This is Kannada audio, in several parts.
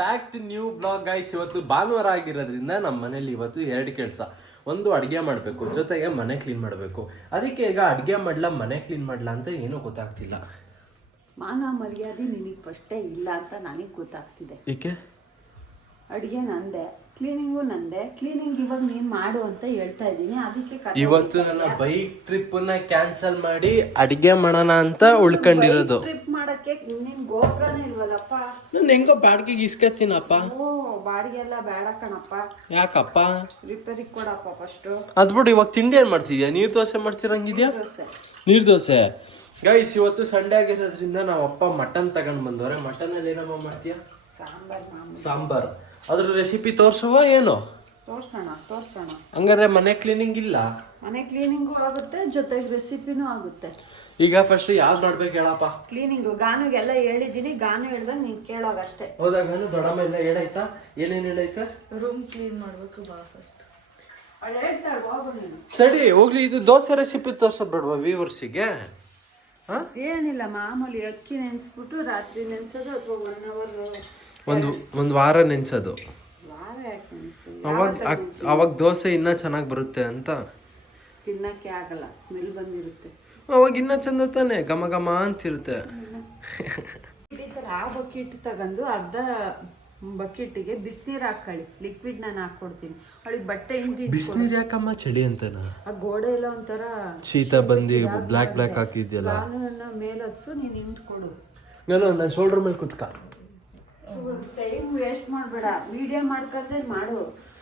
Back to new blog guys ಇವತ್ತು ಭಾನುವಾರ ಆಗಿರೋದ್ರಿಂದ ನಮ್ಮ ಮನೇಲಿ ಇವತ್ತು ಎರಡು ಕೆಲಸ ಒಂದು ಅಡುಗೆ ಮಾಡಬೇಕು ಜೊತೆಗೆ ಮನೆ ಕ್ಲೀನ್ ಮಾಡಬೇಕು. ಅದಕ್ಕೆ ಈಗ ಅಡುಗೆ ಮಾಡ್ಲಾ ಮನೆ ಕ್ಲೀನ್ ಮಾಡ್ಲಾ ಅಂತ ಏನೂ ಗೊತ್ತಾಗ್ತಿಲ್ಲ. ಮಾನ ಮರ್ಯಾದೆ ನಿನಗೆ ಫಸ್ಟೇ ಇಲ್ಲ ಅಂತ ನನಗೆ ಗೊತ್ತಾಗ್ತಿದೆ. ಏಕೆ? ಅಡುಗೆ ನಂದೆ ಕ್ಲೀನಿಂಗು ನಂದೆ. ಕ್ಲೀನಿಂಗ್ ಇವಾಗ ನೀನು ಮಾಡು ಅಂತ ಹೇಳ್ತಾ ಇದ್ದೀನಿ. ಅದಕ್ಕೆ ಕತೆ ಇವತ್ತು ನನ್ನ ಬೈಕ್ ಟ್ರಿಪ್ಪನ್ನ ಕ್ಯಾನ್ಸಲ್ ಮಾಡಿ ಅಡುಗೆ ಮಾಡೋಣ ಅಂತ ಉಳ್ಕೊಂಡಿರೋದು. ಟ್ರಿಪ್ ಮಾಡಕ್ಕೆ ನಿನ್ ಗೋಪುರನೇ ಇಲ್ವಲ್ಲಪ್ಪ? ನಾನು ಹೆಂಗೋ ಬಾಡಿಗೆಗೆ ಇಸ್ಕತ್ತೀನಪ್ಪ ಓ ಬಾಡಿಗೆ ಎಲ್ಲ ಬೇಡ ಕಣಪ್ಪ. ಯಾಕಪ್ಪ? ರಿಪೇರಿ ಕೊಡಪ್ಪ ಫಸ್ಟು ಅದ್ಬಿಟ್ಟು ಇವಾಗ ತಿಂಡಿ ಏನು ಮಾಡ್ತಿದ್ಯಾ? ನೀರು ದೋಸೆ ಮಾಡ್ತಿರಂಗಿದ್ಯಾ? ದೋಸೆ. ನೀರ್ ದೋಸೆ. ಗೈಸ್ ಇವತ್ತು ಸಂಡೆ ಆಗಿರೋದ್ರಿಂದ ನಾವು ಅಪ್ಪ ಮಟನ್ ತಗೊಂಡ್ ಬಂದವ್ರೆ. ಮಟನ್ ಅಲ್ಲಿ ಏನಮ್ಮ ಮಾಡ್ತೀಯ? ಸಾಂಬಾರ್ ಮಾಮೂಲಿ. ಸಾಂಬಾರ್. ಅದ್ರ ರೆಸಿಪಿ ತೋರ್ಸುವ ಏನು? ತೋರ್ಸೋಣ ತೋರ್ಸೋಣ. ಹಂಗಾರೆ ಮನೆ ಕ್ಲೀನಿಂಗ್ ಇಲ್ಲ? ಮನೆ ಕ್ಲೀನಿಂಗು ಆಗುತ್ತೆ ಜೊತೆಗೆ ರೆಸಿಪಿನೂ ಆಗುತ್ತೆ. ಈಗ ಫಸ್ಟ್ ಯಾವ್ದು ಮಾಡ್ಬೇಕು ಹೇಳಪ್ಪ? ಕ್ಲೀನಿಂಗು ಗಾನುಗೆಲ್ಲ ಹೇಳಿದ್ದೀನಿ ಗಾನು ಹೇಳ್ದಾಗ ನೀನು ಕೇಳೋಗಷ್ಟೇ. ಹೋದಾಗ ದೊಡ್ಡಮ್ಮ ಎಲ್ಲ ಹೇಳೈತಾ ಏನೇನು ಹೇಳೈತಾ ರೂಮ್ ಕ್ಲೀನ್ ಮಾಡ್ಬೇಕು ಬಾ ಫಸ್ಟ್ ಸರಿ ಹೋಗ್ಲಿ ಇದು ದೋಸೆ ರೆಸಿಪಿ ತೋರ್ಸೋದು ಬೇಡವಾ ವ್ಯೂವರ್ಸಿಗೆ ಹಾ? ಏನಿಲ್ಲ ಮಾಮೂಲಿ ಅಕ್ಕಿ ನೆನೆಸ್ಬಿಟ್ಟು ರಾತ್ರಿ ನೆನೆಸೋದು ಅಥವಾ ಒನ್ ಅವರ್ ಒಂದು ಒಂದು ವಾರ ನೆನ್ಸೋದು. ವಾರ ಯಾಕೆ ನೆನೆಸ್ತೀವಿ ಅವಾಗ ಅವಾಗ ದೋಸೆ ಇನ್ನ ಚೆನ್ನಾಗಿ ಬರುತ್ತೆ ಅಂತ. ತಿನ್ನಕ್ಕೆ ಆಗಲ್ಲ ಸ್ಮೆಲ್ ಬಂದಿರುತ್ತೆ. ಅವಾಗ ಇನ್ನ ಚಂದ ತಾನೆ ಘಮ ಘಮ ಅಂತಿರುತ್ತೆ. ಈ ಥರ ಆ ಬಕೆಟ್ ತಗೊಂಡು ಅರ್ಧ ಬಕೆಟಿಗೆ ಬಿಸಿನೀರು ಹಾಕೊಳ್ಳಿ ಲಿಕ್ವಿಡ್ ನಾನು ಹಾಕೊಡ್ತೀನಿ. ಅವಳಿಗೆ ಬಟ್ಟೆ ಹಿಂಡಿ ಬಿಸಿನೀರು ಯಾಕಮ್ಮ ಚಳಿ ಅಂತನ? ಆ ಗೋಡೆ ಎಲ್ಲ ಒಂಥರ ಶೀತ ಬಂದು ಬ್ಲ್ಯಾಕ್ ಬ್ಲ್ಯಾಕ್ ಹಾಕಿದ್ಯಲ್ಲ. ನಾನು ಮೇಲೆ ಹತ್ಸು ನೀನು ಹಿಂಡ್ಕೊಡು ನಾನು ನನ್ನ ಶೋಲ್ಡರ್ ಮೇಲೆ ಕುತ್ಕ. ಟೈಮ್ ವೇಸ್ಟ್ ಮಾಡಬೇಡ. ವಿಡಿಯೋ ಮಾಡ್ಕೊಂಡೆ ಮಾಡು.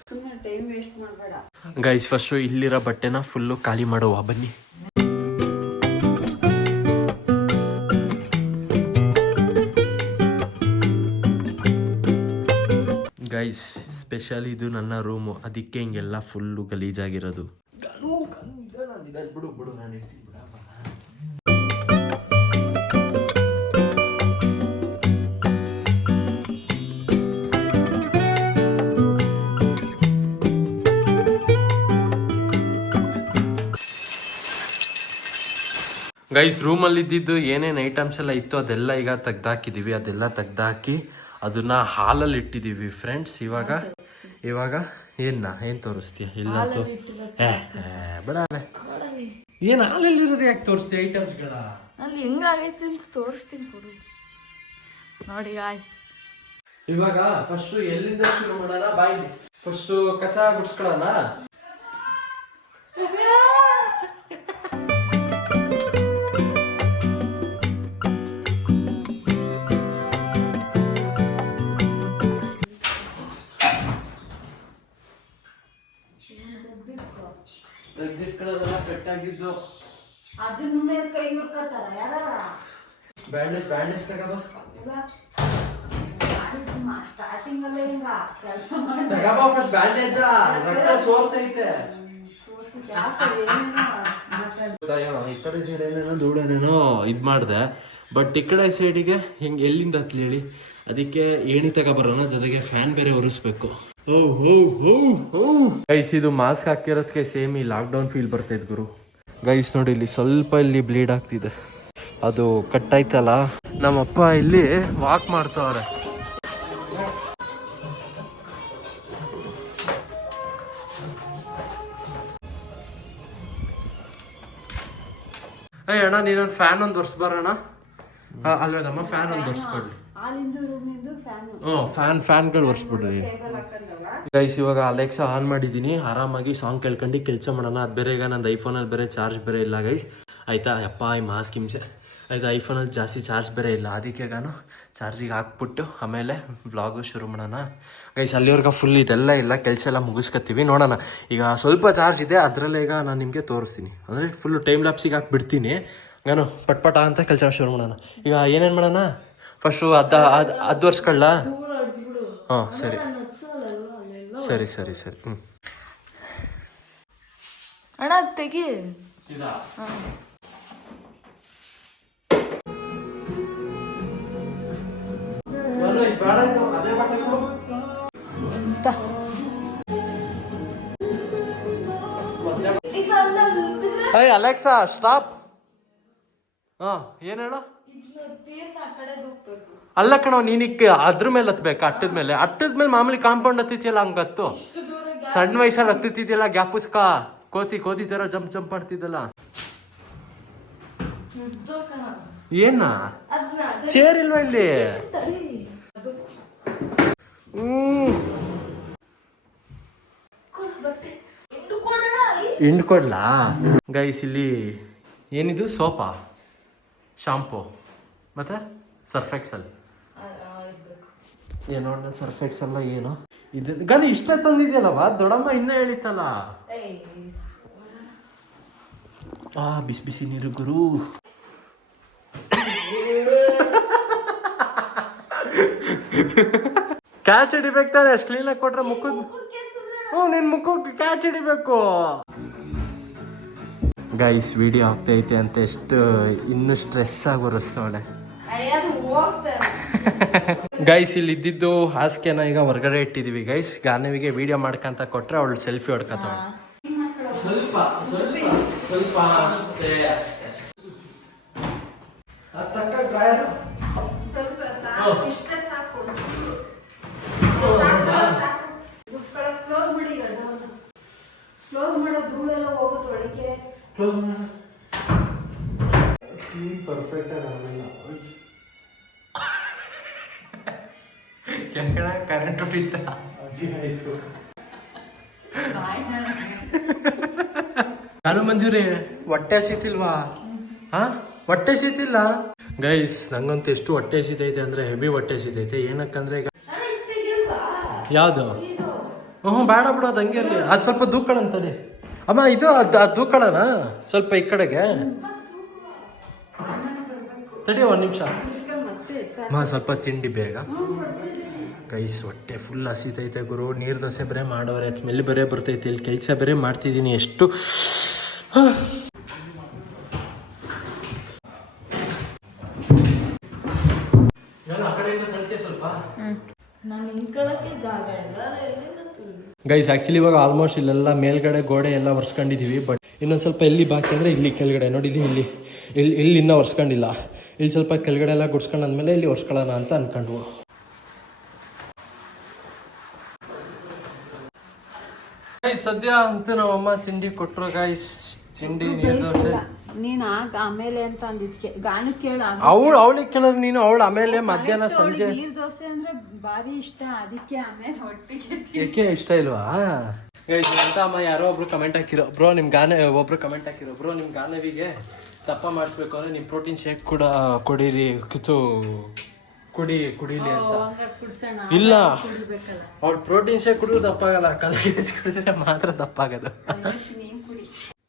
ಸುಮ್ಮನೆ ಟೈಮ್ ವೇಸ್ಟ್ ಮಾಡಬೇಡ. ಗೈಸ್ ಫಸ್ಟು ಇಲ್ಲಿರೋ ಬಟ್ಟೆನ ಫುಲ್ಲು ಖಾಲಿ ಮಾಡುವ. ಬನ್ನಿ. ಗೈಸ್ ಸ್ಪೆಷಲ್ ಇದು ನನ್ನ ರೂಮು ಅದಕ್ಕೆ ಹಿಂಗೆಲ್ಲ ಫುಲ್ಲು ಗಲೀಜಾಗಿರೋದು. ಬಿಡು ಬಿಡು ನಾನು ಗೈಸ್ ರೂಮಲ್ಲಿ ಇದ್ದಿದ್ದು ಏನೇನು ಐಟಮ್ಸ್ ಎಲ್ಲ ಇತ್ತು ಅದೆಲ್ಲ ಈಗ ತೆಗ್ದಾಕಿದ್ದೀವಿ ಅದೆಲ್ಲ ತೆಗ್ದಾಕಿ ಅದನ್ನ ಹಾಲಲ್ಲಿ ಇಟ್ಟಿದ್ದೀವಿ ಫ್ರೆಂಡ್ಸ್ ಇವಾಗ ಇವಾಗ ಏನ ಏನು ತೋರಿಸ್ತೀಯ? ಇಲ್ಲ ತೋ ಏ, ಏ, ಬೇಡ ಏನು ಹಾಲಲ್ಲಿ ಇರೋದು ಯಾಕೆ ತೋರಿಸ್ತೀಯ ಐಟಮ್ಸ್ಗಳ ಅಲ್ಲಿ ಹೆಂಗಾಗೈತೆ ಅಂತ ತೋರಿಸ್ತೀನಿ ಕೊಡು. ನೋಡಿ ಗಾಯ್ಸ್ ಇವಾಗ ಫಸ್ಟ್ ಎಲ್ಲಿಂದ ಶುರು ಮಾಡೋಣ? ಬಾಯಿ ಫಸ್ಟ್ ಕಸ ಗುಡ್ಸ್ಕೊಳ್ಳೋಣ? ಬ್ಯಾಂಡೇಜ್ ಬ್ಯಾಂಡೇಜ್ ತಗಬ. ಸ್ಟಾರ್ಟಿಂಗ್ ಅಲ್ಲೇ ಹಿಂಗ ಕೆಲಸ ಮಾಡಿ ತಗೋಬಾ ಫಸ್ಟ್ ಬ್ಯಾಂಡೇಜ ರಕ್ತ ಸೋರ್ತೈತೆ. ಅಯ್ಯೋ, ಈ ಕಡೆ ಸೈಡ್ ಏನೇನೋ ಧೂಳೇನೇನೋ ಇದು ಮಾಡಿದೆ. ಬಟ್ ಈ ಕಡೆ ಸೈಡಿಗೆ ಹೆಂಗೆ ಎಲ್ಲಿಂದ ಹತ್ಲಿ ಹೇಳಿ? ಅದಕ್ಕೆ ಏಣಿ ತಗೊಬರೋಣ ಜೊತೆಗೆ ಫ್ಯಾನ್ ಬೇರೆ ಒರೆಸ್ಬೇಕು. ಓ ಹೋ ಹೋ. ಹೋ. ಗೈಸ್ ಇದು ಮಾಸ್ಕ್ ಹಾಕಿರೋದಕ್ಕೆ ಸೇಮ್ ಈ ಲಾಕ್ಡೌನ್ ಫೀಲ್ ಬರ್ತೈತೆ ಗುರು. ಗೈಸ್ ನೋಡಿ ಇಲ್ಲಿ ಸ್ವಲ್ಪ ಇಲ್ಲಿ ಬ್ಲೀಡ್ ಆಗ್ತಿದೆ. ಅದು ಕಟ್ಟಾಯ್ತಲ್ಲ? ನಮ್ಮಪ್ಪ ಇಲ್ಲಿ ವಾಕ್ ಮಾಡ್ತಾವ್ರೆ. ಏ ಅಣ್ಣ ನೀನೊಂದು ಫ್ಯಾನ್ ಒಂದು ಒರೆಸ್ಬಾರಣ್ಣ ಅಲ್ವೇನಮ್ಮ ಫ್ಯಾನ್ ಒಂದು ಫ್ಯಾನು ಹ್ಞೂ ಫ್ಯಾನ್ ಫ್ಯಾನ್ಗಳು ಒರೆಸ್ಬಿಡ್ರಿ. ಗೈಸ್ ಇವಾಗ ಅಲೆಕ್ಸಾ ಆನ್ ಮಾಡಿದ್ದೀನಿ ಆರಾಮಾಗಿ ಸಾಂಗ್ ಕೇಳ್ಕೊಂಡು ಕೆಲಸ ಮಾಡೋಣ. ಅದು ಬೇರೆ ಈಗ ನಂದು ಐಫೋನಲ್ಲಿ ಬೇರೆ ಚಾರ್ಜ್ ಬೇರೆ ಇಲ್ಲ ಗೈಸ್ ಆಯ್ತಾ? ಅಪ್ಪ ಈ ಮಾಸ್ಕ್ ಹಿಂಸೆ. ಆಯ್ತು ಐಫೋನಲ್ಲಿ ಜಾಸ್ತಿ ಚಾರ್ಜ್ ಬೇರೆ ಇಲ್ಲ. ಅದಕ್ಕೆ ನಾನು ಚಾರ್ಜಿಗೆ ಹಾಕ್ಬಿಟ್ಟು ಆಮೇಲೆ ವ್ಲಾಗು ಶುರು ಮಾಡೋಣ. ಗೈಸ್ ಅಲ್ಲಿವರೆಗೆ ಫುಲ್ ಇದೆಲ್ಲ ಇಲ್ಲ. ಕೆಲಸ ಎಲ್ಲ ಮುಗಿಸ್ಕೊತೀವಿ. ನೋಡೋಣ. ಈಗ ಸ್ವಲ್ಪ ಚಾರ್ಜ್ ಇದೆ. ಅದರಲ್ಲೇ ಈಗ ನಾನು ನಿಮಗೆ ತೋರಿಸ್ತೀನಿ. ಅಂದರೆ ಫುಲ್ಲು ಟೈಮ್ ಲ್ಯಾಪ್ಸಿಗೆ ಹಾಕ್ಬಿಡ್ತೀನಿ. ನಾನು ಪಟ್ ಪಟ ಅಂತ ಕೆಲಸ ಶುರು ಮಾಡೋಣ. ಈಗ ಏನೇನು ಮಾಡೋಣ? ಫಸ್ಟು ಅದ ಅದು ಅದು ಹಾಂ ಸರಿ. ಸರಿ ಸರಿ ಸರಿ. ಹ್ಞೂ ಅಣ್ಣ ತೆಗಿ. Hey ಅಲೆಕ್ಸಾ ಸ್ಟಾಪ್ ಹಾ, ಏನ್ ಹೇಳು? ಅಲ್ಲ ಕಣೋ, ನೀನಿಕ್ಕೆ ಅದ್ರ ಮೇಲೆ ಹತ್ಬೇಕು? ಅಟ್ಟದ ಮೇಲೆ. ಅಟ್ಟದ ಮೇಲೆ ಮಾಮೂಲಿ ಕಾಂಪೌಂಡ್ ಹತ್ತಿತಿಯಲ್ಲ ಹಂಗ ಹತ್ತು ಇಷ್ಟು ದೂರ ಸಣ್ಣ ವಯಸ್ಸಲ್ಲಿ ಹತ್ತಿತಿದ್ಯಲ್ಲ ಗ್ಯಾಪುಸ್ಕ ಕೋತಿ ಕೋತಿ ತರ ಜಂಪ್ ಜಂಪ್ ಮಾಡ್ತಿದ್ದಲ್ಲ ಏನ? ಚೇರ್ ಇಲ್ವಾ ಇಲ್ಲಿ ಹಿಂಡ್ ಕೊಡ್ಲಾ? ಗೈಸ್ ಇಲ್ಲಿ ಏನಿದು? ಸೋಪಾ? ಶಾಂಪೂ. ಮತ್ತೆ? ಸರ್ಫ್ ಏನೋ ಸರ್ಫೆಕ್ಸಲ್ಲ ಏನೋ? ಇದು ಗಾನಿ ಇಷ್ಟ ತಂದಿದ್ಯಲ್ಲವ? ದೊಡ್ಡಮ್ಮ ಇನ್ನ ಹೇಳಿತ್ತಲ್ಲ? ಆ ಬಿಸಿ ಬಿಸಿ ನೀರು ಗುರು. ಕ್ಯಾಚ್ ಹಿಡಿಬೇಕು ತಾನೆ ಅಷ್ಟು ಕ್ಲೀನಾಗಿ ಕೊಟ್ರೆ ಮುಖದ ಹ್ಞೂ ನಿನ್ನ ಮುಖಕ್ಕೆ ಕ್ಯಾಚ್ ಹಿಡಿಬೇಕು. ಗೈಸ್ ವಿಡಿಯೋ ಆಗ್ತೈತೆ ಅಂತ ಎಷ್ಟು ಇನ್ನೂ ಸ್ಟ್ರೆಸ್ ಆಗಿ ಬರುತ್ತೆ ಗೈಸ್ ಇಲ್ಲಿ. ಇದ್ದಿದ್ದು ಹಾಸಿಗೆನ ಈಗ ಹೊರಗಡೆ ಇಟ್ಟಿದೀವಿ. ಗೈಸ್ ಗಾನವಿಗೆ ವಿಡಿಯೋ ಮಾಡ್ಕಂತ ಕೊಟ್ರೆ ಅವಳು ಸೆಲ್ಫಿ ಹೊಡ್ಕತ್ತವಳೆ ಸ್ವಲ್ಪ ಸ್ವಲ್ಪ ಸ್ವಲ್ಪ ಅಷ್ಟೇ ಅಷ್ಟೇ ಸ್ವಲ್ಪ ಸಾಕು ಇಷ್ಟೇ ಸಾಕು ಕ್ಲೋಸ್ ಮಾಡಿ ಕ್ಲೋಸ್ ಮಾಡೋ ಧೂಳೆಲ್ಲ ಹೋಗುತ್ತೆ ಒಳಗೆ ಪರ್ಫೆಕ್ಟ್ ಆಗಲ್ಲ ಯಾಕಣ ಕರೆಂಟ್ ಹೊಡಿತ ನಾನು ಮಂಜೂರಿ ಹೊಟ್ಟೆ ಸೀತಿಲ್ವಾ ಹಾ? ಹೊಟ್ಟೆ ಸೀತಿಲ್ಲ ಗೈಸ್ ನಂಗಂತೂ ಎಷ್ಟು ಹೊಟ್ಟೆ ಹಸಿತೈತೆ ಅಂದ್ರೆ ಹೆವಿ ಹೊಟ್ಟೆ ಹಸಿತೈತೆ. ಏನಕ್ಕಂದ್ರೆ ಈಗ? ಯಾವ್ದು? ಹ್ಞೂ ಬೇಡ ಬಿಡೋದು ಹಂಗೆ ಇರಲಿ. ಅದು ಸ್ವಲ್ಪ ದೂಕಳಂತಡಿ ಅಮ್ಮ ಇದು ಅದು ಅದು ತೂಕೊಳ್ಳೋಣ ಸ್ವಲ್ಪ ಈ ಕಡೆಗೆ. ತಡಿ ಒಂದು ನಿಮಿಷ. ಅಮ್ಮ ಸ್ವಲ್ಪ ತಿಂಡಿ ಬೇಗ. ಕೈ ಹೊಟ್ಟೆ ಫುಲ್ ಹಸಿತೈತೆ ಗುರು. ನೀರು ದೋಸೆ ಬರೇ ಮಾಡೋರೆ ಸ್ಮೆಲ್ ಬರೇ ಬರ್ತೈತೆ. ಇಲ್ಲಿ ಕೆಲಸ ಬರೇ ಮಾಡ್ತಿದ್ದೀನಿ ಎಷ್ಟು. ನಾನು ಸ್ವಲ್ಪ. ನಾನು ನಿಂತ್ಕೊಳ್ಳೋಕೆ ಜಾಗ ಇಲ್ಲ. ಗೈಸ್ ಆ್ಯಕ್ಚುಲಿ ಇವಾಗ ಆಲ್ಮೋಸ್ಟ್ ಇಲ್ಲೆಲ್ಲ ಮೇಲ್ಗಡೆ ಗೋಡೆ ಎಲ್ಲ ಒರೆಸ್ಕೊಂಡಿದ್ದೀವಿ ಬಟ್ ಇನ್ನೊಂದು ಸ್ವಲ್ಪ ಎಲ್ಲಿ ಬಾಕಿ ಅಂದರೆ ಇಲ್ಲಿ ಕೆಳಗಡೆ. ನೋಡಿ, ಇಲ್ಲಿ ಇಲ್ಲಿ ಇಲ್ಲಿ ಇಲ್ಲಿ ಇನ್ನೂ ಒರೆಸ್ಕೊಂಡಿಲ್ಲ. ಇಲ್ಲಿ ಸ್ವಲ್ಪ ಕೆಳಗಡೆ ಎಲ್ಲ ಗುಡ್ಸ್ಕೊಂಡಾದ್ಮೇಲೆ ಇಲ್ಲಿ ಒರೆಸ್ಕೊಳ್ಳೋಣ ಅಂತ ಅನ್ಕೊಂಡ್ವು. ಗೈಸ್ ಸದ್ಯ ಅಂತೂ ನಮ್ಮಮ್ಮ ತಿಂಡಿ ಕೊಟ್ಟರು ಗೈಸ್ ತಿಂಡಿ, ನೀರು, ದೋಸೆ. ನೀನ್ ಆಗ ಆಮೇಲೆ ಅಂತ ಅಂದಿದ್ಕೆ ಗಾನ ಕೇಳ ಅವಳು ಅವಳಿಗೆ ಕೇಳಿದ್ರೆ ನೀನು ಅವಳು ಆಮೇಲೆ ಮಧ್ಯಾಹ್ನ ಸಂಜೆ ನೀರ್ ದೋಸೆ ಅಂದ್ರೆ ಭಾರಿ ಇಷ್ಟ ಅದಕ್ಕೆ ಆಮೇಲೆ ಹೊಟ್ಟಿಗೆ ಏಕೆ ಇಷ್ಟ ಇಲ್ವಾ? ಅಂತ ಅಮ್ಮ ಯಾರೋ ಒಬ್ರು ಕಮೆಂಟ್ ಹಾಕಿರೋ ಬ್ರೋ ನಿಮ್ಮ ಗಾನ ಒಬ್ರು ಕಮೆಂಟ್ ಹಾಕಿರೋ ಬ್ರೋ ನಿಮ್ ಗಾನವಿಗೆ ದಪ್ಪ ಮಾಡಿಸ್ಬೇಕು ಅಂದ್ರೆ ನಿಮ್ಮ ಪ್ರೋಟೀನ್ ಶೇಕ್ ಕೂಡ ಕುಡೀರಿ ಕಿತ್ತು ಕುಡಿ ಕುಡಿಲಿ ಅಂತ. ಇಲ್ಲ. ಅವ್ಳು ಪ್ರೋಟೀನ್ ಶೇಕ್ ಕುಡಿದ್ರು ದಪ್ಪ ಆಗಲ್ಲ ಕಲ್ಲು ಕುಡಿದ್ರೆ ಮಾತ್ರ ದಪ್ಪ ಆಗೋದು ನೀನ್ ಕುಡಿ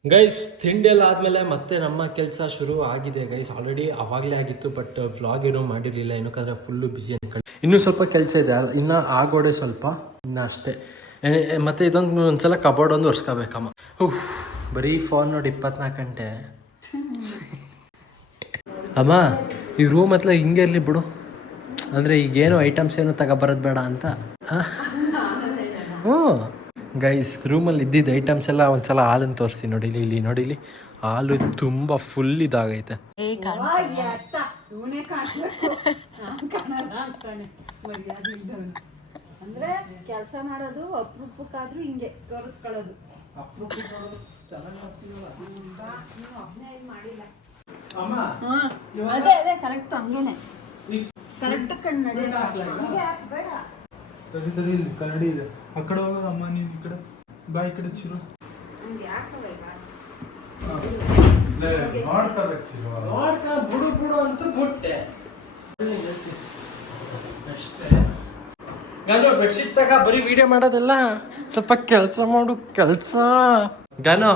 ಗೈಸ್ ತಿಂಡಿ ಎಲ್ಲ ಆದಮೇಲೆ ಮತ್ತೆ ನಮ್ಮ ಕೆಲಸ ಶುರು ಆಗಿದೆ ಗೈಸ್ ಆಲ್ರೆಡಿ ಅವಾಗಲೇ ಆಗಿತ್ತು ಬಟ್ ವ್ಲಾಗ್ ಏನೂ ಮಾಡಿರಲಿಲ್ಲ. ಏನಕ್ಕಂದ್ರೆ ಫುಲ್ಲು ಬಿಸಿ ಅನ್ಕೊಂಡು. ಇನ್ನೂ ಸ್ವಲ್ಪ ಕೆಲಸ ಇದೆ. ಇನ್ನ ಇನ್ನು ಆಗೋಡೆ ಸ್ವಲ್ಪ. ಇನ್ನು ಅಷ್ಟೇ. ಮತ್ತೆ ಇದೊಂದು ಒಂದ್ಸಲ ಕಬೋರ್ಡ್ ಒಂದು ಒರ್ಸ್ಕೋಬೇಕಮ್ಮ. ಉಫ್, ಬರೀ ಫೋನ್ ನೋಡಿ ಇಪ್ಪತ್ನಾಲ್ಕು ಗಂಟೆ. ಅಮ್ಮ, ಈ ರೂಮ್ ಹತ್ರ ಹಿಂಗೆ ಇರಲಿ ಬಿಡು. ಅಂದರೆ ಈಗೇನು ಐಟಮ್ಸ್ ಏನು ತಗೊಬರೋದು ಬೇಡ ಅಂತ? ಹ್ಞೂ ಗೈಸ್ ರೂಮಲ್ಲಿ ಇದ್ದಿದ್ದ ಐಟಮ್ಸ್ ಎಲ್ಲ ಒಂದ್ಸಲ ಹಾಲನ್ನು ತೋರಿಸ್ತೀನಿ. ನೋಡಿ ಇಲ್ಲಿ ನೋಡಿ ಇಲ್ಲಿ. ಹಾಲು ತುಂಬಾ ಫುಲ್ ಇದಾಗೈತೆ. ಅಂದ್ರೆ ಕೆಲಸ ಮಾಡೋದು ಅಪರೂಪಕ್ಕಾದ್ರೂ ಹಿಂಗೆ ತೋರಿಸ್ಕೊಳ್ಳೋದು. ಹ್ಮ್. ಅದೇ ಅದೇ ಕರೆಕ್ಟ್ ಹಂಗೇನೆ. ಕಣ್ಣು ಬೇಡ ಕನ್ನಡಿ ಇದೆ. ಆ ಕಡೆ ನೀನು ಈ ಕಡೆ. ಬಾ ಈ ಕಡೆ ಚಿರು. ಬುಡು ಬುಡು ಅಂತ ಬಿಟ್ಟೆ. ಗನು ಬೆಡ್ಶೀಟ್ ತಗ ಬರೀ ವಿಡಿಯೋ ಮಾಡೋದಲ್ಲ? ಸ್ವಲ್ಪ ಕೆಲಸ ಮಾಡು ಕೆಲಸ. ಗನು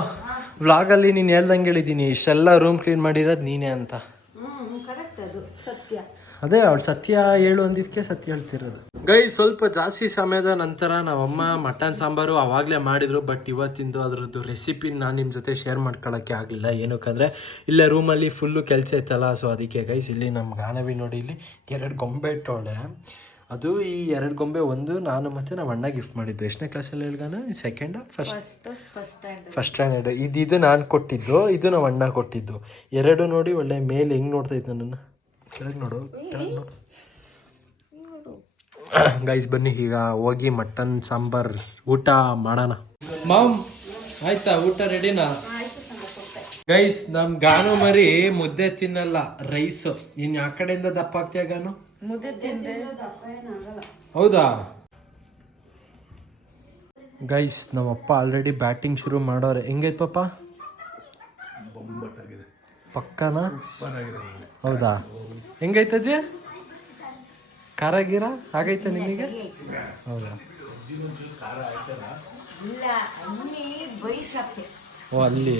ವ್ಲಾಗಲ್ಲಿ ನೀನು ಹೇಳ್ದಂಗೆ ಹೇಳಿದ್ದೀನಿ ಇಷ್ಟೆಲ್ಲ ರೂಮ್ ಕ್ಲೀನ್ ಮಾಡಿರೋದು ನೀನೇ ಅಂತ ಹ್ಮ್ ಕರೆಕ್ಟ್ ಅದು ಸತ್ಯ ಅದೇ ಅವಳು ಸತ್ಯ ಹೇಳು ಅಂದಿದ್ಕೆ ಸತ್ಯ ಹೇಳ್ತಿರೋದು. ಗೈ ಸ್ವಲ್ಪ ಜಾಸ್ತಿ ಸಮಯದ ನಂತರ ನಮ್ಮಮ್ಮ ಮಟನ್ ಸಾಂಬಾರು ಅವಾಗಲೇ ಮಾಡಿದ್ರು ಬಟ್ ಇವತ್ತಿಂದು ಅದರದ್ದು ರೆಸಿಪಿ ನಾನು ನಿಮ್ಮ ಜೊತೆ ಶೇರ್ ಮಾಡ್ಕೊಳ್ಳೋಕ್ಕೆ ಆಗಲಿಲ್ಲ. ಏನಕ್ಕಂದರೆ ಇಲ್ಲೇ ರೂಮಲ್ಲಿ ಫುಲ್ಲು ಕೆಲಸ ಇತ್ತಲ್ಲ ಸೊ ಅದಕ್ಕೆ ಗೈಸ್ ಇಲ್ಲಿ ನಮ್ಮ ಗಾನವಿ ನೋಡಿ ಇಲ್ಲಿ ಎರಡು ಗೊಂಬೆ ಇಟ್ಟೋಳೆ ಅದು ಈ ಎರಡು ಗೊಂಬೆ ಒಂದು ನಾನು ಮತ್ತೆ ನಮ್ಮ ಅಣ್ಣ ಗಿಫ್ಟ್ ಮಾಡಿದ್ದು. ಎಷ್ಟನೇ ಕ್ಲಾಸಲ್ಲಿ ಹೇಳ್ಗಾನ second first first first standard first standard ಇದು ಇದು ನಾನು ಕೊಟ್ಟಿದ್ದು ಇದು ನಮ್ಮ ಅಣ್ಣ ಕೊಟ್ಟಿದ್ದು. ಎರಡು ನೋಡಿ ಒಳ್ಳೆ ಮೇಲೆ ಹೆಂಗ್ ನೋಡ್ತಾ ಇದ್ದ ನನ್ನ? ಕೆಳಗೆ ನೋಡು ಗೈಸ್ ಬನ್ನಿ ಈಗ ಹೋಗಿ ಮಟನ್ ಸಾಂಬಾರ್ ಊಟ ಮಾಡೋಣ. ಮಾಮ್ ಆಯ್ತಾ? ಊಟ ರೆಡಿನಾ ಗೈಸ್ ನಮ್ ಗಾನು ಮರಿ ಮುದ್ದೆ ತಿನ್ನಲ್ಲ ರೈಸ್. ಇನ್ ಯಾವ ಕಡೆಯಿಂದ ದಪ್ಪ ಆಗ್ತೀಯ ಗಾನು? ಮುದ್ದೆ ತಿಂದೆ. ಹೌದಾ? ಗೈಸ್ ನಮ್ಮಪ್ಪ ಆಲ್ರೆಡಿ ಬ್ಯಾಟಿಂಗ್ ಶುರು ಮಾಡೋರೆ. ಹೆಂಗೈತ್ ಪಾಪ? ಪಕ್ಕನಾ? ಹೌದಾ? ಹೆಂಗೈತೆ ಅಜ್ಜಿ? ಖಾರ ಗೀರ? ಆಗೈತೆ ನಿಮಗೆ? ಹೌದಾ? ಓ ಅಲ್ಲಿ?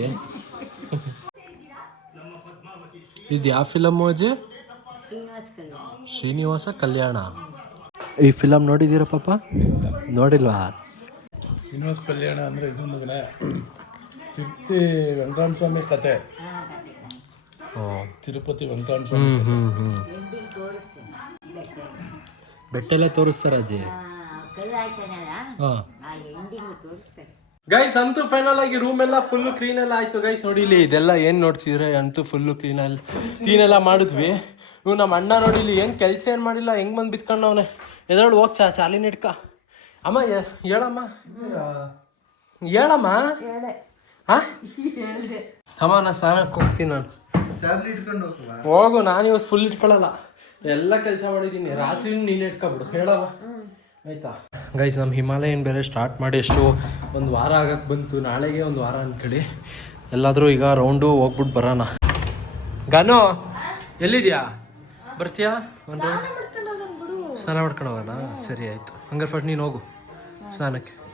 ಇದು ಯಾವ ಫಿಲಮ್ ಅಜ್ಜಿ? ಶ್ರೀನಿವಾಸ ಕಲ್ಯಾಣ. ಈ ಫಿಲಮ್ ನೋಡಿದ್ದೀರಾ ಪಾಪ? ನೋಡಿಲ್ವಾ? ಶ್ರೀನಿವಾಸ ಕಲ್ಯಾಣ ಅಂದರೆ ಇದು ಮಗನೇ ತಿರ್ತಿ ವೆಂಕಟರಾಮ ಸ್ವಾಮಿ ಕತೆ. ತಿರುಪತಿ ವೆಂಕಟರಾಮ ಹ್ಞೂ ಹ್ಞೂ ಹ್ಞೂ ತೋರಿಸ್ತಾರ ಅಜ್ಜಿ ಗೈಸ್ ಅಂತೂ ಫೈನಲ್ ಆಗಿ ರೂಮ್ ಎಲ್ಲ ಫುಲ್ ಕ್ಲೀನ್ ಎಲ್ಲ ಆಯ್ತು ಗೈಸ್ ನೋಡಿ ಇಲ್ಲಿ ಇದೆಲ್ಲ ಏನ್ ನೋಡ್ತಿದ್ರೆ ಅಂತೂ ಫುಲ್ ಕ್ಲೀನ್ ಅಲ್ಲಿ ಕ್ಲೀನ್ ಎಲ್ಲ ಮಾಡಿದ್ವಿ. ಇವ್ ನಮ್ಮ ಅಣ್ಣ ನೋಡಿ ಇಲ್ಲಿ ಏನ್ ಕೆಲ್ಸ ಏನ್ ಮಾಡಿಲ್ಲ ಹೆಂಗ್ ಬಂದ್ ಬಿತ್ಕೊಂಡವನೆ. ಎದ್ರೊಳಗೆ ಹೋಗ್ ಚಾ ಚಾಲಿ ನಿಡ್ಕ. ಅಮ್ಮ ಹೇಳಮ್ಮ. ಹೇಳಮ್ಮ? ಹಾ ಅಮ್ಮ ನಾ ಸ್ನಾನಕ್ಕೆ ಹೋಗ್ತೀನಿ ನಾನು. ಹೋಗು ನಾನು ಇವತ್ತು ಫುಲ್ ಇಟ್ಕೊಳ್ಳಲ್ಲ. ಎಲ್ಲ ಕೆಲಸ ಮಾಡಿದ್ದೀನಿ. ರಾತ್ರಿ ನೀನು ಇಟ್ಕೊಬಿಡು. ಹೇಳವ ಆಯ್ತಾ? ಗೈಸ್ ನಮ್ಮ ಹಿಮಾಲಯನ್ ಬೇರೆ ಸ್ಟಾರ್ಟ್ ಮಾಡಿ ಎಷ್ಟು ಒಂದು ವಾರ ಆಗಕ್ಕೆ ಬಂತು. ನಾಳೆಗೆ ಒಂದು ವಾರ ಅಂದ್ಕೊಳ್ಳಿ. ಎಲ್ಲಾದರೂ ಈಗ ರೌಂಡು ಹೋಗ್ಬಿಟ್ಟು ಬರೋಣ. ಗಾನು ಎಲ್ಲಿದ್ಯಾ? ಬರ್ತೀಯಾ? ಒಂದು ಸ್ನಾನ ಮಾಡ್ಕೊಂಡು ಹೋಗೋಣ ಸರಿ ಆಯಿತು. ಹಂಗಾರೆ ಫಸ್ಟ್ ನೀನು ಹೋಗು. ಸ್ನಾನಕ್ಕೆ.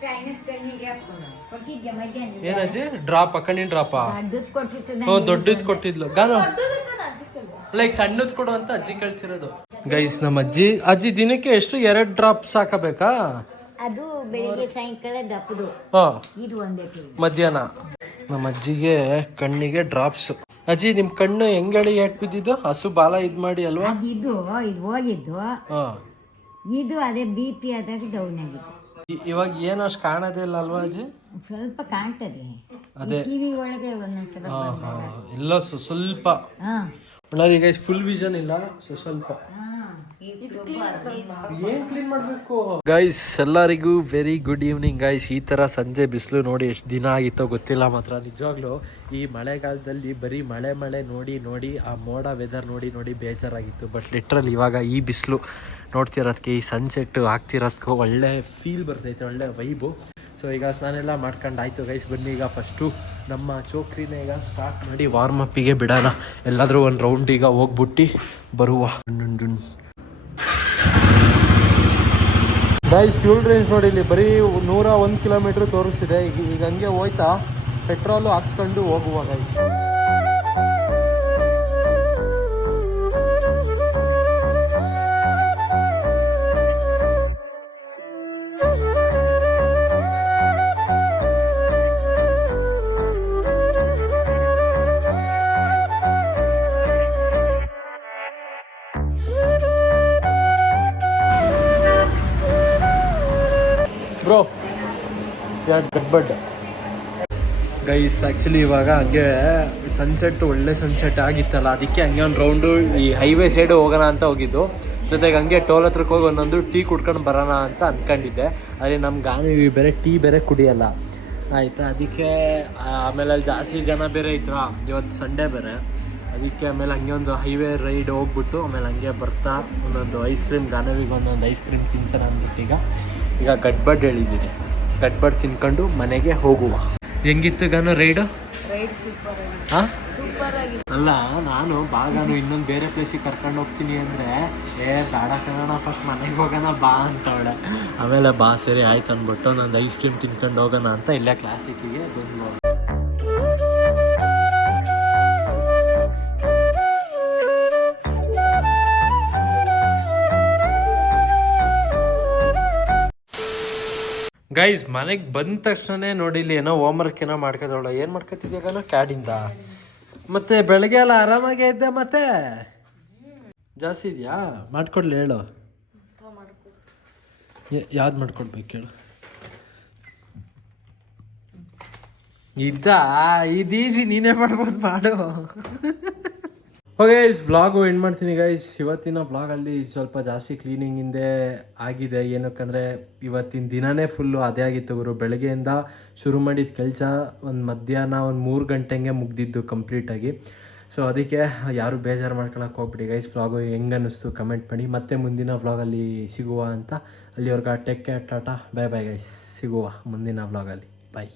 ಏನಜ್ಜಿ ಡ್ರಾಪ್ ಕಣ್ಣಿನ ಡ್ರಾಪಾ ಹ್ಞೂ ದೊಡ್ಡದು ಕೊಟ್ಟಿದ್ಲು. ಗಾನು? ಲೈಕ್ ಸಣ್ಣದ್ ಕೊಡು ಅಂತ ಅಜ್ಜಿ ಕಳ್ಸಿರೋದು ಗೈಸ್ ನಮ್ಮ ಅಜ್ಜಿ ಅಜ್ಜಿ ದಿನಕ್ಕೆ ಎಷ್ಟು? ಎರಡು ಡ್ರಾಪ್ ಸಾಕಬೇಕಾ? ಅದು ಬೆಳಿಗ್ಗೆ ಸಾಯಂಕಾಲ ದಪ್ಪದು. ಇದು ಒಂದೇ ಮಧ್ಯಾಹ್ನ. ನಮ್ಮ ಅಜ್ಜಿಗೆ ಕಣ್ಣಿಗೆ ಡ್ರಾಪ್ಸ್ ಅಜ್ಜಿ ನಿಮ್ ಕಣ್ಣು ಹೆಂಗಳಿ ಎಟ್ ಬಿದ್ದಿದ್ದು? ಹಸು ಬಾಲ ಇದ್ ಮಾಡಿ ಅಲ್ವಾ? ಇದು ಇದು ಹೋಗಿದ್ದು. ಇದು ಅದೇ ಬಿ ಪಿ ಆದಾಗ ಡೌನ್ ಆಗಿತ್ತು. ಇವಾಗ ಏನು ಅಷ್ಟು ಕಾಣೋದಿಲ್ಲ ಅಲ್ವಾ ಅಜ್ಜಿ? ಸ್ವಲ್ಪ ಕಾಣ್ತದೆ. ಅದೇ. ಟಿವಿ ಒಳಗೆ ಒಂದೊಂದ್ಸಲ ಹಾ ಹಾ ಇಲ್ಲ ಸ್ವ- ಸ್ವಲ್ಪ. ಈಗ ಫುಲ್ ವಿಷನ್ ಇಲ್ಲ ಸ್ವ- ಸ್ವಲ್ಪ ಹಾ ಏನ್ ಕ್ಲೀನ್ ಮಾಡಬೇಕು ಗೈಸ್ ಎಲ್ಲರಿಗೂ ವೆರಿ ಗುಡ್ ಈವ್ನಿಂಗ್ ಗೈಸ್ ಈ ಥರ ಸಂಜೆ ಬಿಸಿಲು ನೋಡಿ ಎಷ್ಟು ದಿನ ಆಗಿತ್ತೋ ಗೊತ್ತಿಲ್ಲ ಮಾತ್ರ. ನಿಜವಾಗ್ಲೂ ಈ ಮಳೆಗಾಲದಲ್ಲಿ ಬರೀ ಮಳೆ ಮಳೆ ನೋಡಿ ನೋಡಿ, ಆ ಮೋಡ ವೆದರ್ ನೋಡಿ ನೋಡಿ ಬೇಜಾರಾಗಿತ್ತು. ಬಟ್ ಲಿಟ್ರಲ್ ಇವಾಗ ಈ ಬಿಸಿಲು ನೋಡ್ತಿರೋದಕ್ಕೆ ಈ ಸನ್ಸೆಟ್ ಆಗ್ತಿರೋದಕ್ಕೂ ಒಳ್ಳೆ ಫೀಲ್ ಬರ್ತೈತೆ, ಒಳ್ಳೆ ವೈಬು ಸೊ ಈಗ ಸ್ನಾನೆಲ್ಲ ಮಾಡ್ಕೊಂಡು ಆಯಿತು ಗೈಸ್ ಬನ್ನಿ, ಈಗ ಫಸ್ಟು ನಮ್ಮ ಚೋಕ್ರಿನ ಈಗ ಸ್ಟಾರ್ಟ್ ಮಾಡಿ ವಾರ್ಮ್ ಅಪ್ಪಿಗೆ ಬಿಡೋಣ. ಎಲ್ಲಾದರೂ ಒಂದು ರೌಂಡ್ ಈಗ ಹೋಗ್ಬಿಟ್ಟು ಬರುವ ಡುನ್ ಡುನ್ ಗೈಸ್ ಫ್ಯೂಲ್ ರೇಂಜ್ ನೋಡಿ ಇಲ್ಲಿ ಬರೀ ನೂರ ಒಂದು ಕಿಲೋಮೀಟ್ರ್ ತೋರಿಸ್ತಿದೆ. ಈಗ ಈಗ ಹಂಗೆ ಹೋಯ್ತಾ ಪೆಟ್ರೋಲು ಹಾಕ್ಸ್ಕೊಂಡು ಹೋಗುವ ಗೈಸ್ ಗಡ್ಬಡ್ ಗೈಸ್ ಆ್ಯಕ್ಚುಲಿ ಇವಾಗ ಹಂಗೆ ಸನ್ಸೆಟ್ ಒಳ್ಳೆ ಸನ್ಸೆಟ್ ಆಗಿತ್ತಲ್ಲ, ಅದಕ್ಕೆ ಹಂಗೆ ಒಂದು ರೌಂಡು ಈ ಹೈವೇ ಸೈಡು ಹೋಗೋಣ ಅಂತ ಹೋಗಿದ್ದು. ಜೊತೆಗೆ ಹಂಗೆ ಟೋಲ್ ಹತ್ರಕ್ಕೆ ಹೋಗಿ ಒಂದೊಂದು ಟೀ ಕುಡ್ಕೊಂಡು ಬರೋಣ ಅಂತ ಅಂದ್ಕೊಂಡಿದ್ದೆ ಆದರೆ ನಮ್ಮ ಗಾನವಿ ಬೇರೆ ಟೀ ಬೇರೆ ಕುಡಿಯಲ್ಲ. ಆಯಿತಾ? ಅದಕ್ಕೆ ಆಮೇಲೆ ಅಲ್ಲಿ ಜಾಸ್ತಿ ಜನ ಬೇರೆ ಇದ್ರ? ಇವತ್ತು ಸಂಡೇ ಬೇರೆ. ಅದಕ್ಕೆ ಆಮೇಲೆ ಹಂಗೆ ಒಂದು ಹೈವೇ ರೈಡ್ ಹೋಗ್ಬಿಟ್ಟು, ಆಮೇಲೆ ಹಂಗೆ ಬರ್ತಾ ಒಂದೊಂದು ಐಸ್ ಕ್ರೀಮ್ ಗಾನವಿಗೆ ಒಂದೊಂದು ಐಸ್ ಕ್ರೀಮ್ ತಿನ್ಸೋಣ ಅಂದ್ಬಿಟ್ಟು ಈಗ. ಈಗ ಗಡ್ಬಡ್ ಹೇಳಿದ್ದೀನಿ. ಗಡ್ಬಡ್ ತಿನ್ಕೊಂಡು ಮನೆಗೆ ಹೋಗುವ. ಹೆಂಗಿತ್ತು ಗಾನು ರೈಡು? ರೈಡ್ ಸೂಪರ್ ಆಗಿದೆ ಹಾಂ? ಅಲ್ಲ ನಾನು ಬಾಗಾನು ಇನ್ನೊಂದು ಬೇರೆ ಪ್ಲೇಸಿಗೆ ಕರ್ಕೊಂಡು ಹೋಗ್ತೀನಿ ಅಂದರೆ ಏ ಬೇಡ ಕರೋಣ ಫಸ್ಟ್ ಮನೆಗೆ ಹೋಗೋಣ ಬಾ ಅಂತ ಅವಳೆ. ಆಮೇಲೆ ಬಾ ಸರಿ ಆಯ್ತು ಅಂದ್ಬಿಟ್ಟು ನಂದು ಐಸ್ ಕ್ರೀಮ್ ತಿನ್ಕೊಂಡು ಹೋಗೋಣ ಅಂತ ಇಲ್ಲೇ ಕ್ಲಾಸಿಕ್ಕಿಗೆ ಬಂದು ಗೈಸ್ ಮನೆಗೆ ಬಂದ ತಕ್ಷಣ ನೋಡಿ ಇಲ್ಲಿ ಏನೋ ಹೋಮ್ವರ್ಕ್ ಏನೋ ಮಾಡ್ಕೋದವಳ ಏನು ಮಾಡ್ಕೊತಿದ್ಯಾಗನೋ ಕ್ಯಾಡಿಂದ ಮತ್ತೆ ಬೆಳಗ್ಗೆ ಎಲ್ಲ ಆರಾಮಾಗೆ ಇದ್ದೆ ಮತ್ತೆ? ಜಾಸ್ತಿ ಇದೆಯಾ? ಮಾಡ್ಕೊಡ್ಲಿ ಹೇಳು. ಯಾವ್ದು ಮಾಡ್ಕೊಡ್ಬೇಕು ಹೇಳು. ಇದ್ದ? ಇದು ಈಸಿ ನೀನೇ ಮಾಡ್ಬೋದು ಮಾಡು. ಓಕೆ ಗೈಸ್ ವ್ಲಾಗು ಎಂಡ್ ಮಾಡ್ತೀನಿ ಗೈಸ್ ಇವತ್ತಿನ ವ್ಲಾಗಲ್ಲಿ ಸ್ವಲ್ಪ ಜಾಸ್ತಿ ಕ್ಲೀನಿಂಗ್ ಹಿಂದೆ ಆಗಿದೆ. ಏನಕ್ಕಂದರೆ, ಇವತ್ತಿನ ದಿನವೇ ಫುಲ್ಲು ಅದೇ ಆಗಿತ್ತು ಗುರು. ಬೆಳಗ್ಗೆಯಿಂದ ಶುರು ಮಾಡಿದ ಕೆಲಸ ಒಂದು ಮಧ್ಯಾಹ್ನ ಒಂದು ಮೂರು ಗಂಟೆಗೆ ಮುಗ್ದಿದ್ದು ಕಂಪ್ಲೀಟಾಗಿ ಸೊ ಅದಕ್ಕೆ ಯಾರು ಬೇಜಾರು ಮಾಡ್ಕೊಳಕ್ಕೆ ಹೋಗ್ಬಿಡಿ ಗೈಸ್ ವ್ಲಾಗು ಹೆಂಗೆ ಅನ್ನಿಸ್ತು ಕಮೆಂಟ್ ಮಾಡಿ. ಮತ್ತೆ ಮುಂದಿನ ವ್ಲಾಗಲ್ಲಿ ಸಿಗುವ ಅಂತ. ಅಲ್ಲಿವರೆಗೆ take care tata. Bye bye guys ಸಿಗುವ ಮುಂದಿನ ವ್ಲಾಗಲ್ಲಿ ಬಾಯ್